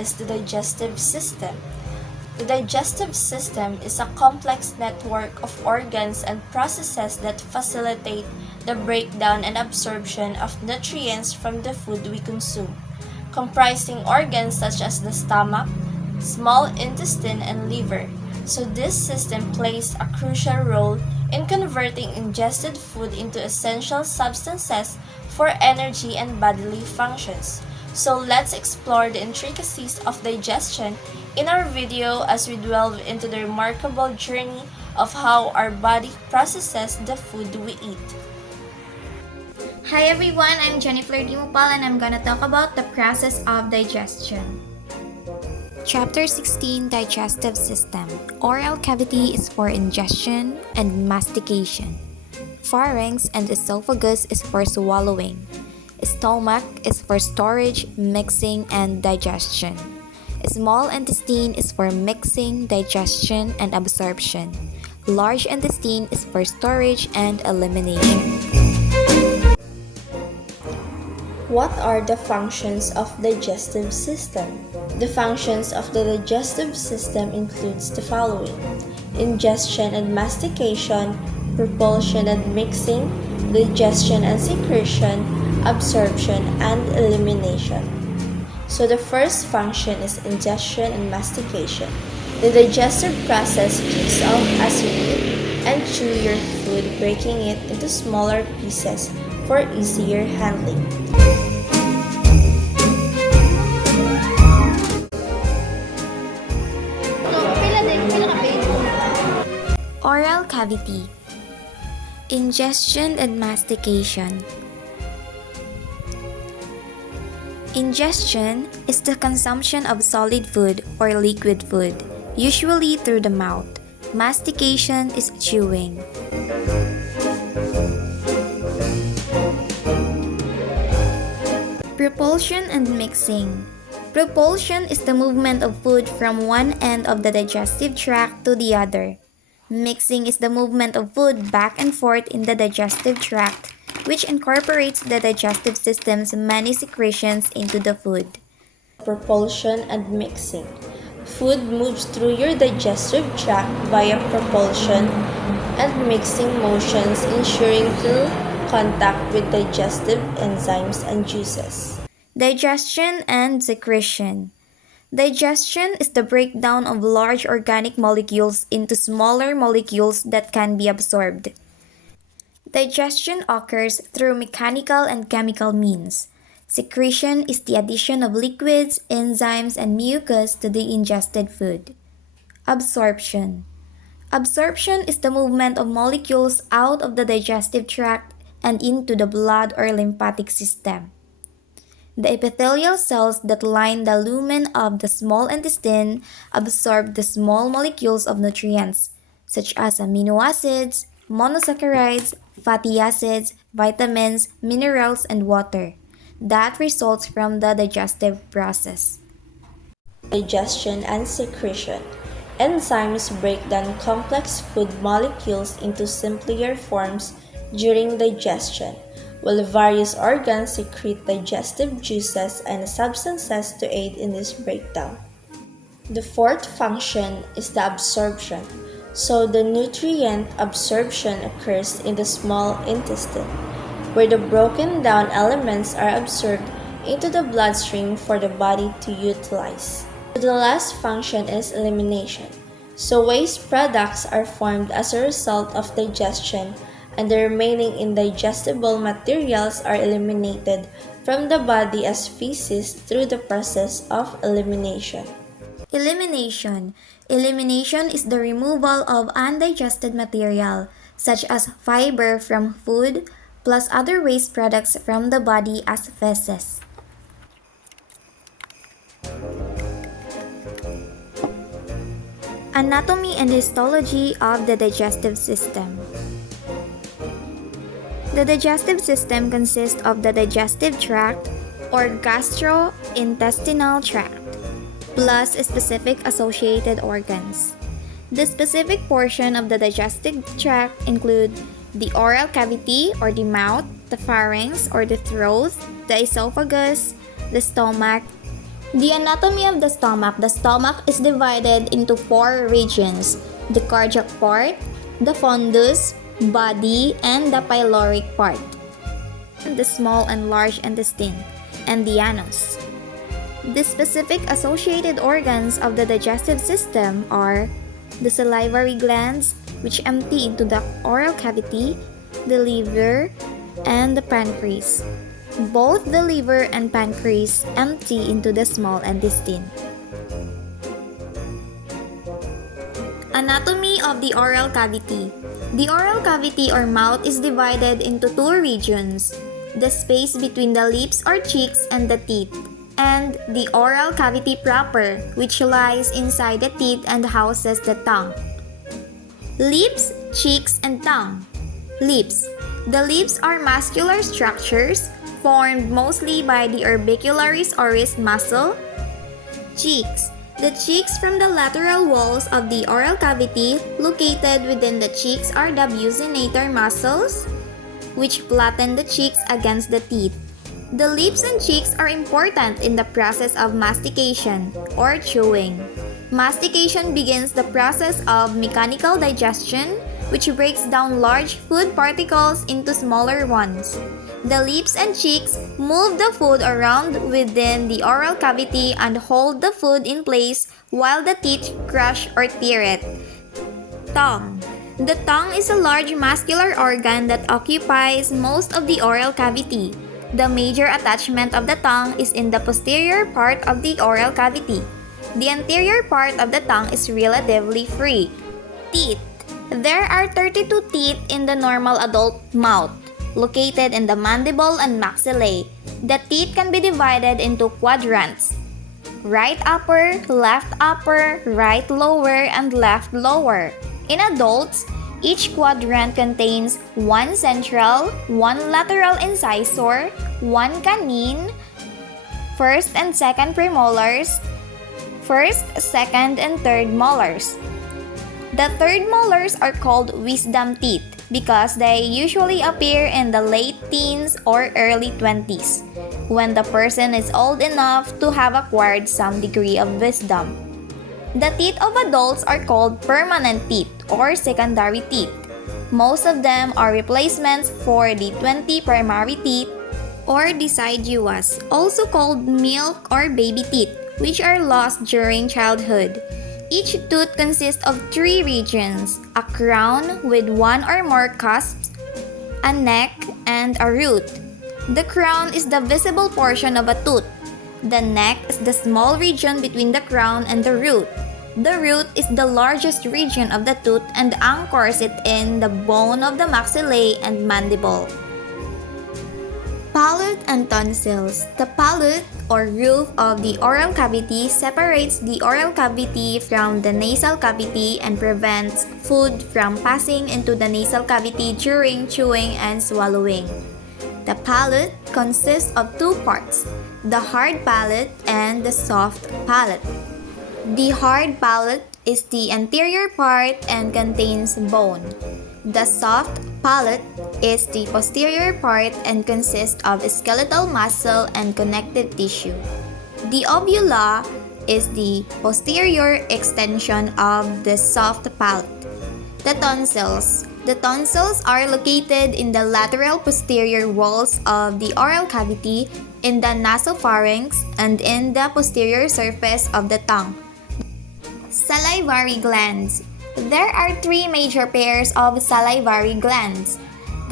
is the digestive system. The digestive system is a complex network of organs and processes that facilitate the breakdown and absorption of nutrients from the food we consume, comprising organs such as the stomach, small intestine, and liver. So this system plays a crucial role in converting ingested food into essential substances for energy and bodily functions. So let's explore the intricacies of digestion in our video as we delve into the remarkable journey of how our body processes the food we eat. Hi everyone, I'm Jennifer Dimopal and I'm gonna talk about the process of digestion. Chapter 16, Digestive System. Oral cavity is for ingestion and mastication. Pharynx and esophagus is for swallowing. Stomach is for storage, mixing, and digestion. Small intestine is for mixing, digestion, and absorption. Large intestine is for storage and elimination. What are the functions of digestive system? The functions of the digestive system includes the following: ingestion and mastication, propulsion and mixing, digestion and secretion, absorption and elimination. So the first function is ingestion and mastication. The digestive process kicks off as you eat and chew your food, breaking it into smaller pieces for easier handling. Oral cavity. Ingestion and mastication. Ingestion is the consumption of solid food or liquid food, usually through the mouth. Mastication is chewing. Propulsion and mixing. Propulsion is the movement of food from one end of the digestive tract to the other. Mixing is the movement of food back and forth in the digestive tract, which incorporates the digestive system's many secretions into the food. Propulsion and mixing. Food moves through your digestive tract via propulsion and mixing motions, ensuring through contact with digestive enzymes and juices. Digestion and secretion. Digestion is the breakdown of large organic molecules into smaller molecules that can be absorbed. Digestion occurs through mechanical and chemical means. Secretion is the addition of liquids, enzymes, and mucus to the ingested food. Absorption. Absorption is the movement of molecules out of the digestive tract and into the blood or lymphatic system. The epithelial cells that line the lumen of the small intestine absorb the small molecules of nutrients, such as amino acids, monosaccharides, fatty acids, vitamins, minerals, and water. That results from the digestive process. Digestion and secretion. Enzymes break down complex food molecules into simpler forms during digestion, while various organs secrete digestive juices and substances to aid in this breakdown. The fourth function is the absorption. So the nutrient absorption occurs in the small intestine, where the broken down elements are absorbed into the bloodstream for the body to utilize. The last function is elimination. So waste products are formed as a result of digestion, and the remaining indigestible materials are eliminated from the body as feces through the process of elimination. Elimination. Elimination is the removal of undigested material, such as fiber from food, plus other waste products from the body as feces. Anatomy and histology of the digestive system. The digestive system consists of the digestive tract or gastrointestinal tract, plus specific associated organs. The specific portion of the digestive tract include the oral cavity or the mouth, the pharynx or the throat, the esophagus, the stomach, The anatomy of the stomach is divided into four regions: the cardiac part, the fundus, body, and the pyloric part, the small and large intestine, and the anus. The specific associated organs of the digestive system are the salivary glands, which empty into the oral cavity, the liver, and the pancreas. Both the liver and pancreas empty into the small intestine. Anatomy of the oral cavity. The oral cavity or mouth is divided into two regions: the space between the lips or cheeks and the teeth, and the oral cavity proper, which lies inside the teeth and houses the tongue. Lips, cheeks, and tongue. Lips. The lips are muscular structures formed mostly by the orbicularis oris muscle. Cheeks. The cheeks from the lateral walls of the oral cavity located within the cheeks are the buccinator muscles, which flatten the cheeks against the teeth. The lips and cheeks are important in the process of mastication or chewing. Mastication begins the process of mechanical digestion, which breaks down large food particles into smaller ones. The lips and cheeks move the food around within the oral cavity and hold the food in place while the teeth crush or tear it. Tongue. The tongue is a large muscular organ that occupies most of the oral cavity. The major attachment of the tongue is in the posterior part of the oral cavity. The anterior part of the tongue is relatively free. Teeth. There are 32 teeth in the normal adult mouth, located in the mandible and maxillae. The teeth can be divided into quadrants: right upper, left upper, right lower, and left lower. In adults, each quadrant contains one central, one lateral incisor, one canine, first and second premolars, first, second, and third molars. The third molars are called wisdom teeth because they usually appear in the late teens or early 20s, when the person is old enough to have acquired some degree of wisdom. The teeth of adults are called permanent teeth or secondary teeth. Most of them are replacements for the 20 primary teeth or deciduous, also called milk or baby teeth, which are lost during childhood. Each tooth consists of three regions: a crown with one or more cusps, a neck, and a root. The crown is the visible portion of a tooth. The neck is the small region between the crown and the root. The root is the largest region of the tooth and anchors it in the bone of the maxillae and mandible. Palate and tonsils. The palate, or roof of the oral cavity, separates the oral cavity from the nasal cavity and prevents food from passing into the nasal cavity during chewing and swallowing. The palate consists of two parts: the hard palate and the soft palate. The hard palate is the anterior part and contains bone. The soft palate is the posterior part and consists of skeletal muscle and connective tissue. The ovula is the posterior extension of the soft palate. The tonsils. The tonsils are located in the lateral posterior walls of the oral cavity, in the nasopharynx, and in the posterior surface of the tongue. Salivary glands. There are three major pairs of salivary glands: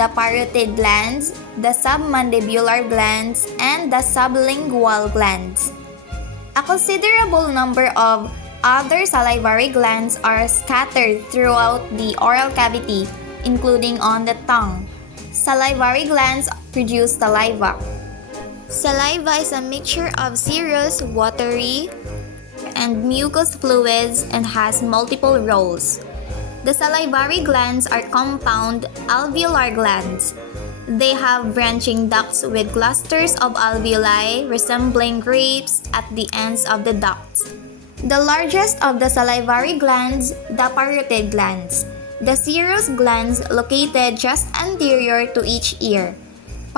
the parotid glands, the submandibular glands, and the sublingual glands. A considerable number of other salivary glands are scattered throughout the oral cavity, including on the tongue. Salivary glands produce saliva. Saliva is a mixture of serous, watery, and mucous fluids and has multiple roles. The salivary glands are compound alveolar glands. They have branching ducts with clusters of alveoli resembling grapes at the ends of the ducts. The largest of the salivary glands, the parotid glands. The serous glands located just anterior to each ear.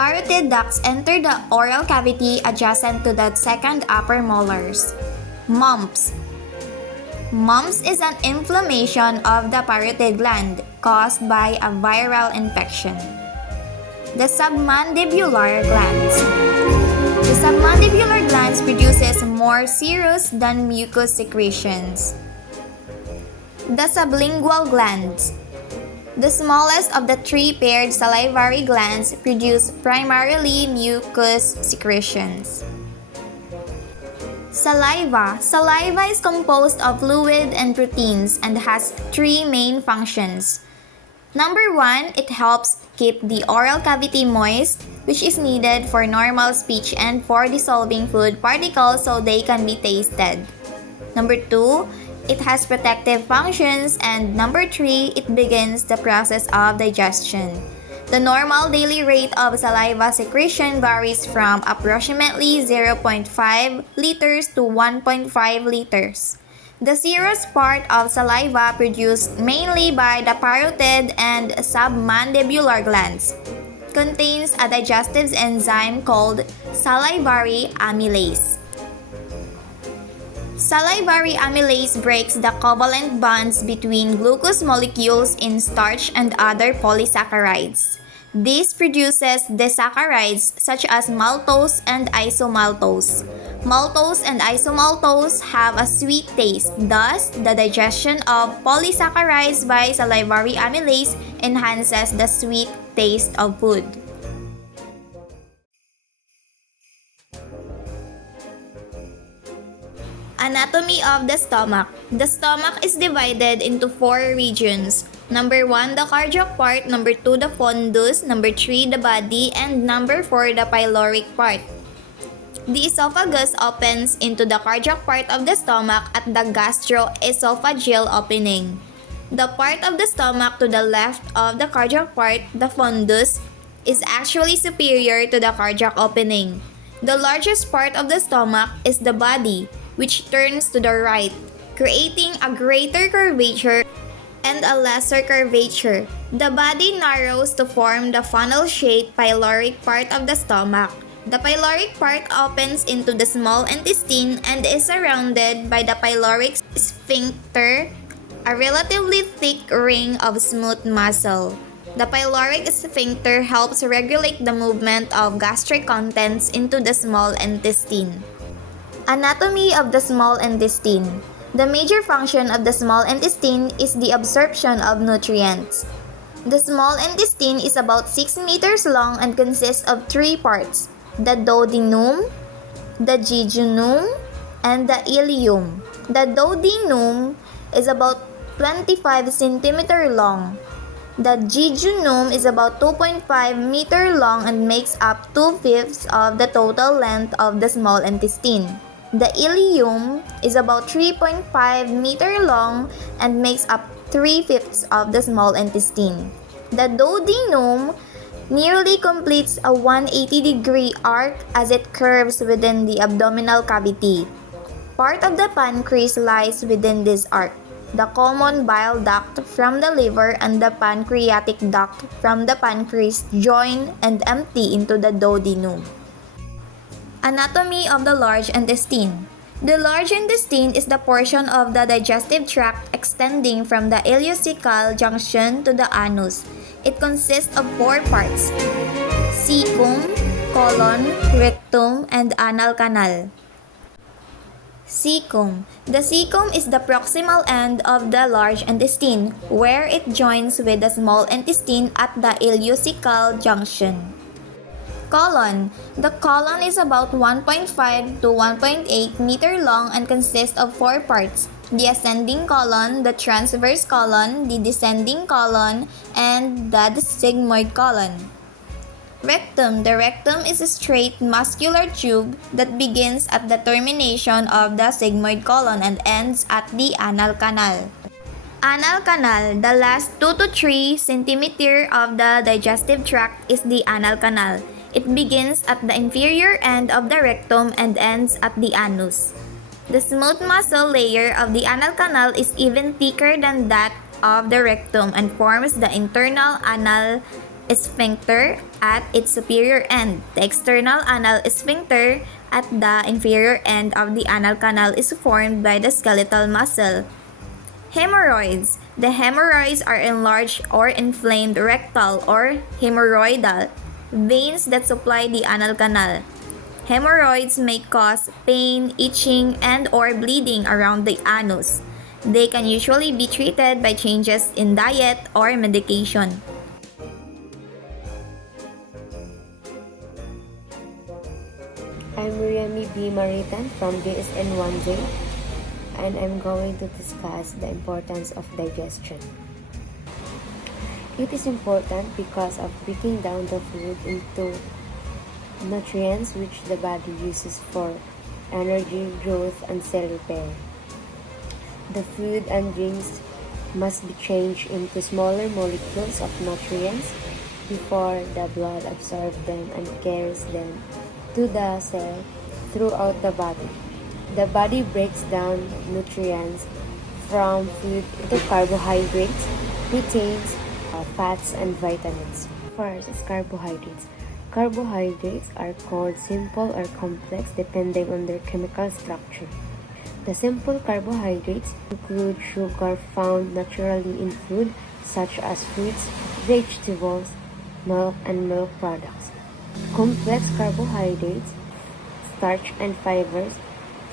Parotid ducts enter the oral cavity adjacent to the second upper molars. Mumps. Mumps is an inflammation of the parotid gland caused by a viral infection. The submandibular glands. The submandibular glands produces more serous than mucus secretions. The sublingual glands. The smallest of the three paired salivary glands produce primarily mucus secretions. Saliva. Saliva is composed of fluid and proteins and has three main functions. Number 1, it helps keep the oral cavity moist, which is needed for normal speech and for dissolving food particles so they can be tasted. Number 2, it has protective functions, and number 3, it begins the process of digestion. The normal daily rate of saliva secretion varies from approximately 0.5 liters to 1.5 liters. The serous part of saliva produced mainly by the parotid and submandibular glands contains a digestive enzyme called salivary amylase. Salivary amylase breaks the covalent bonds between glucose molecules in starch and other polysaccharides. This produces disaccharides such as maltose and isomaltose. Maltose and isomaltose have a sweet taste, thus, the digestion of polysaccharides by salivary amylase enhances the sweet taste of food. Anatomy of the stomach. The stomach is divided into 4 regions. Number 1, the cardiac part. Number 2, the fundus. Number 3, the body. And number 4, the pyloric part. The esophagus opens into the cardiac part of the stomach at the gastroesophageal opening. The part of the stomach to the left of the cardiac part, the fundus, is actually superior to the cardiac opening. The largest part of the stomach is the body, which turns to the right, creating a greater curvature and a lesser curvature. The body narrows to form the funnel-shaped pyloric part of the stomach. The pyloric part opens into the small intestine and is surrounded by the pyloric sphincter, a relatively thick ring of smooth muscle. The pyloric sphincter helps regulate the movement of gastric contents into the small intestine. Anatomy of the small intestine. The major function of the small intestine is the absorption of nutrients. The small intestine is about 6 meters long and consists of 3 parts: the duodenum, the jejunum, and the ileum. The duodenum is about 25 centimeter long. The jejunum is about 2.5 meter long and makes up 2/5 of the total length of the small intestine. The ileum is about 3.5 meter long and makes up 3/5 of the small intestine. The duodenum nearly completes a 180-degree arc as it curves within the abdominal cavity. Part of the pancreas lies within this arc. The common bile duct from the liver and the pancreatic duct from the pancreas join and empty into the duodenum. Anatomy of the large intestine. The large intestine is the portion of the digestive tract extending from the ileocecal junction to the anus. It consists of 4 parts: cecum, colon, rectum, and anal canal. Cecum. The cecum is the proximal end of the large intestine, where it joins with the small intestine at the ileocecal junction. Colon. The colon is about 1.5 to 1.8 meter long and consists of 4 parts: the ascending colon, the transverse colon, the descending colon, and the sigmoid colon. Rectum. The rectum is a straight muscular tube that begins at the termination of the sigmoid colon and ends at the anal canal. Anal canal. The last 2 to 3 centimeter of the digestive tract is the anal canal. It begins at the inferior end of the rectum and ends at the anus. The smooth muscle layer of the anal canal is even thicker than that of the rectum and forms the internal anal sphincter at its superior end. The external anal sphincter at the inferior end of the anal canal is formed by the skeletal muscle. Hemorrhoids. The hemorrhoids are enlarged or inflamed rectal or hemorrhoidal veins that supply the anal canal. Hemorrhoids may cause pain, itching, and/or bleeding around the anus. They can usually be treated by changes in diet or medication. I'm Remy B. Maritan from DSN1J, and I'm going to discuss the importance of digestion. It is important because of breaking down the food into nutrients which the body uses for energy, growth, and cell repair. The food and drinks must be changed into smaller molecules of nutrients before the blood absorbs them and carries them to the cell throughout the body. The body breaks down nutrients from food into carbohydrates, proteins, fats, and vitamins. First is carbohydrates. Carbohydrates are called simple or complex depending on their chemical structure. The simple carbohydrates include sugar found naturally in food such as fruits, vegetables, milk, and milk products. Complex carbohydrates, starch and fibers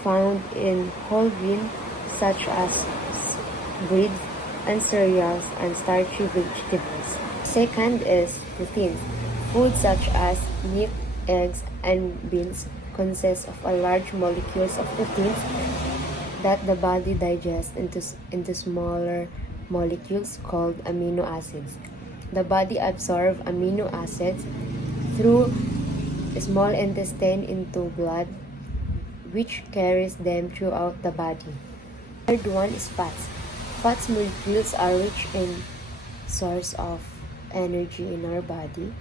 found in whole grain such as breads and cereals and starchy vegetables. Second is proteins. Food such as meat, eggs, and beans consist of a large molecules of proteins that the body digests into smaller molecules called amino acids. The body absorbs amino acids through small intestine into blood, which carries them throughout the body. Third one is fats. Fats molecules are rich in source of energy in our body,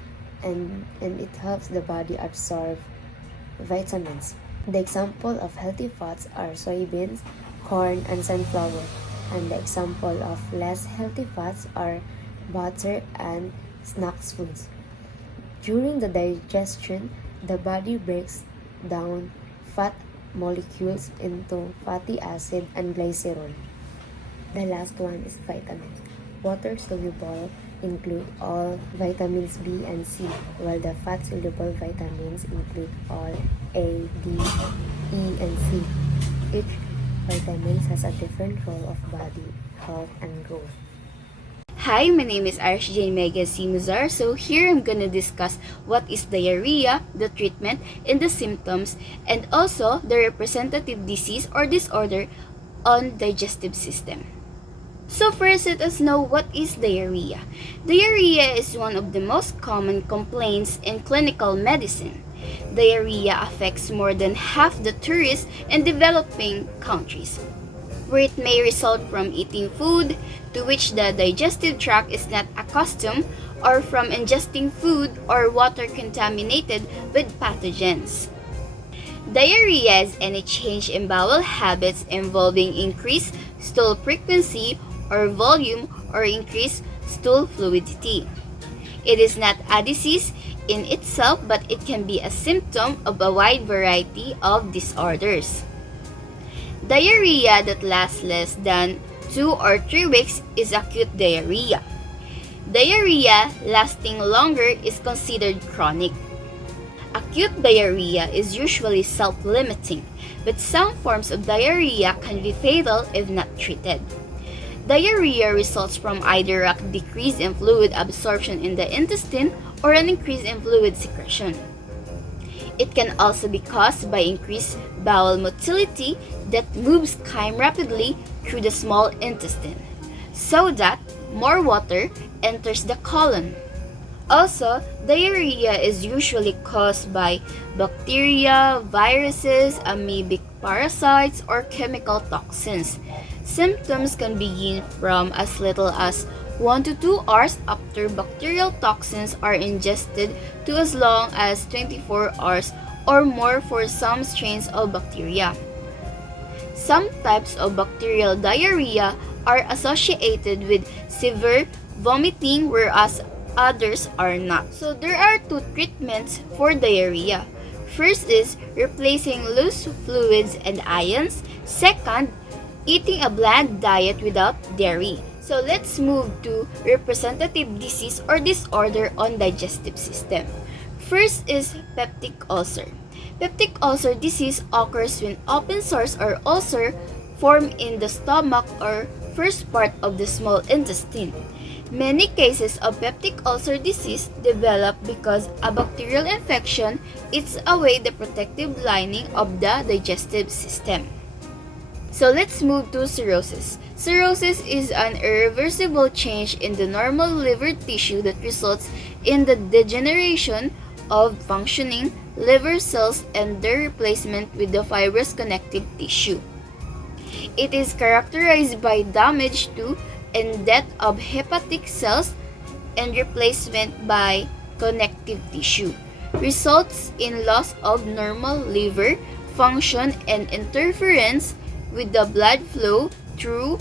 and it helps the body absorb vitamins. The example of healthy fats are soybeans, corn, and sunflower, and the example of less healthy fats are butter and snack foods. During the digestion, the body breaks down fat molecules into fatty acid and glycerol. The last one is vitamins. Water-soluble include all vitamins B and C, while the fat-soluble vitamins include all A, D, E, and C. Each vitamin has a different role of body, health, and growth. Hi, my name is RJ Mega Simuzar. So here I'm gonna discuss what is diarrhea, the treatment, and the symptoms, and also the representative disease or disorder on digestive system. So first, let us know what is diarrhea. Diarrhea is one of the most common complaints in clinical medicine. Diarrhea affects more than half the tourists in developing countries, where it may result from eating food to which the digestive tract is not accustomed, or from ingesting food or water contaminated with pathogens. Diarrhea is any change in bowel habits involving increased stool frequency or volume or increased stool fluidity. It is not a disease in itself, but it can be a symptom of a wide variety of disorders. Diarrhea that lasts less than 2 or 3 weeks is acute diarrhea. Diarrhea lasting longer is considered chronic. Acute diarrhea is usually self-limiting, but some forms of diarrhea can be fatal if not treated. Diarrhea results from either a decrease in fluid absorption in the intestine or an increase in fluid secretion. It can also be caused by increased bowel motility that moves chyme rapidly through the small intestine, so that more water enters the colon. Also, diarrhea is usually caused by bacteria, viruses, amoebic parasites, or chemical toxins. Symptoms can begin from as little as 1 to 2 hours after bacterial toxins are ingested to as long as 24 hours or more for some strains of bacteria. Some types of bacterial diarrhea are associated with severe vomiting, whereas others are not. So there are two treatments for diarrhea. First is replacing loose fluids and ions. Second, eating a bland diet without dairy. So let's move to representative disease or disorder on digestive system. First is peptic ulcer. Peptic ulcer disease occurs when open sores or ulcer form in the stomach or first part of the small intestine. Many cases of peptic ulcer disease develop because a bacterial infection eats away the protective lining of the digestive system. So let's move to cirrhosis. Cirrhosis is an irreversible change in the normal liver tissue that results in the degeneration of functioning liver cells and their replacement with the fibrous connective tissue. It is characterized by damage to and death of hepatic cells and replacement by connective tissue. Results in loss of normal liver function and interference with the blood flow through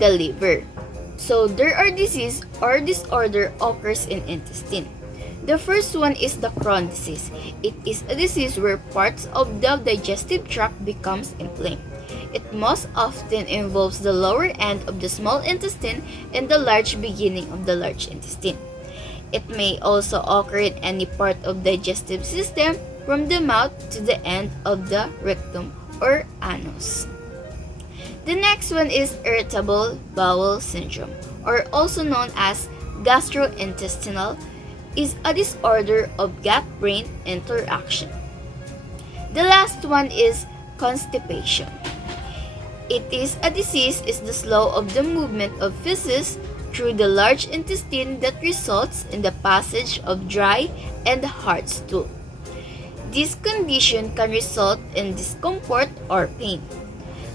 the liver. So there are disease or disorder occurs in intestine. The first one is the Crohn disease. It is a disease where parts of the digestive tract becomes inflamed. It most often involves the lower end of the small intestine and the large beginning of the large intestine. It may also occur in any part of the digestive system from the mouth to the end of the rectum or anus. The next one is irritable bowel syndrome, or also known as gastrointestinal, is a disorder of gut-brain interaction. The last one is constipation. It is a disease is the slow of the movement of feces through the large intestine that results in the passage of dry and hard stool. This condition can result in discomfort or pain.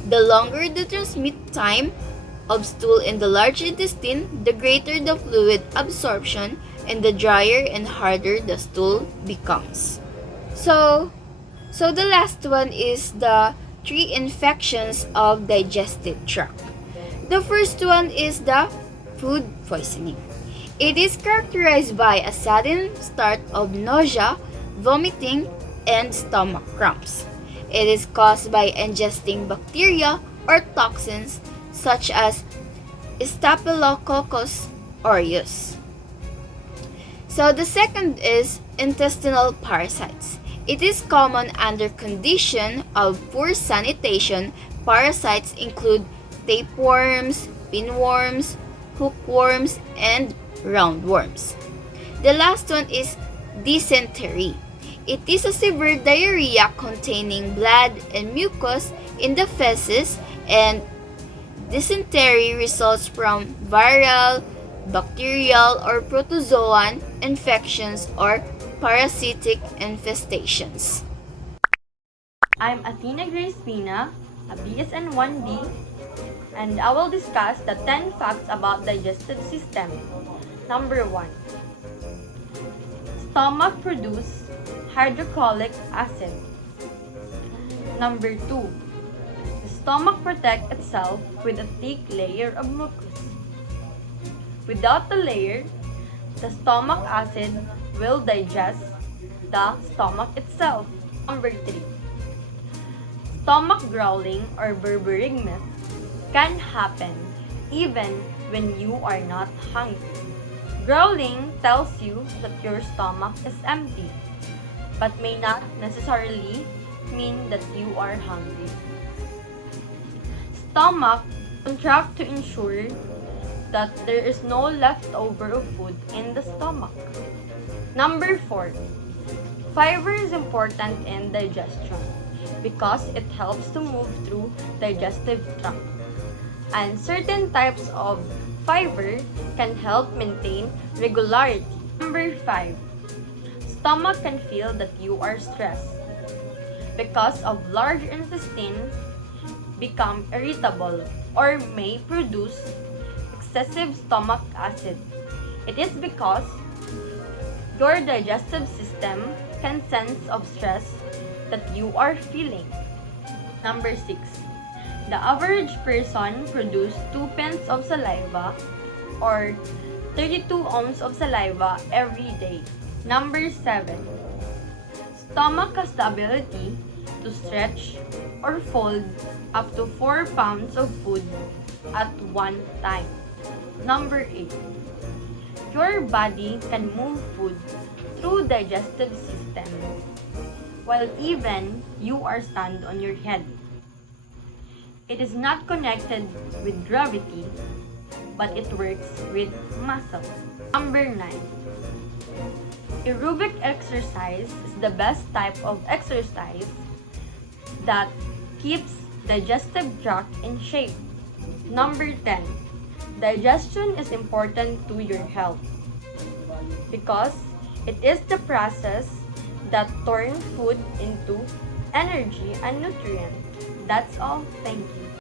The longer the transmit time of stool in the large intestine, the greater the fluid absorption and the drier and harder the stool becomes. So the last one is the 3 infections of digestive tract. The first one is the food poisoning. It is characterized by a sudden start of nausea, vomiting, and stomach cramps. It is caused by ingesting bacteria or toxins such as Staphylococcus aureus. So the second is intestinal parasites. It is common under condition of poor sanitation. Parasites include tapeworms, pinworms, hookworms, and roundworms. The last one is dysentery. It is a severe diarrhea containing blood and mucus in the feces, and dysentery results from viral, bacterial, or protozoan infections or parasitic infestations. I'm Athena Grace Pina, a BSN 1D, and I will discuss the 10 facts about digestive system. Number 1. Stomach produce hydrochloric acid. Number 2. The stomach protects itself with a thick layer of mucus. Without the layer, the stomach acid will digest the stomach itself. Number 3. Stomach growling or berberigmus can happen even when you are not hungry. Growling tells you that your stomach is empty, but may not necessarily mean that you are hungry. Stomach contract to ensure that there is no leftover of food in the stomach. Number 4. Fiber is important in digestion because it helps to move through digestive tract. And certain types of fiber can help maintain regularity. Number 5. Stomach can feel that you are stressed because of large intestine become irritable or may produce excessive stomach acid. It is because your digestive system can sense of stress that you are feeling. Number 6. The average person produces 2 pence of saliva or 32 ounces of saliva every day. Number 7. Stomach has the ability to stretch or fold up to 4 pounds of food at one time. Number 8. Your body can move food through digestive system while even you are stand on your head. It is not connected with gravity, but it works with muscle. Number 9. Aerobic exercise is the best type of exercise that keeps digestive tract in shape. Number 10. Digestion is important to your health because it is the process that turns food into energy and nutrient. That's all. Thank you.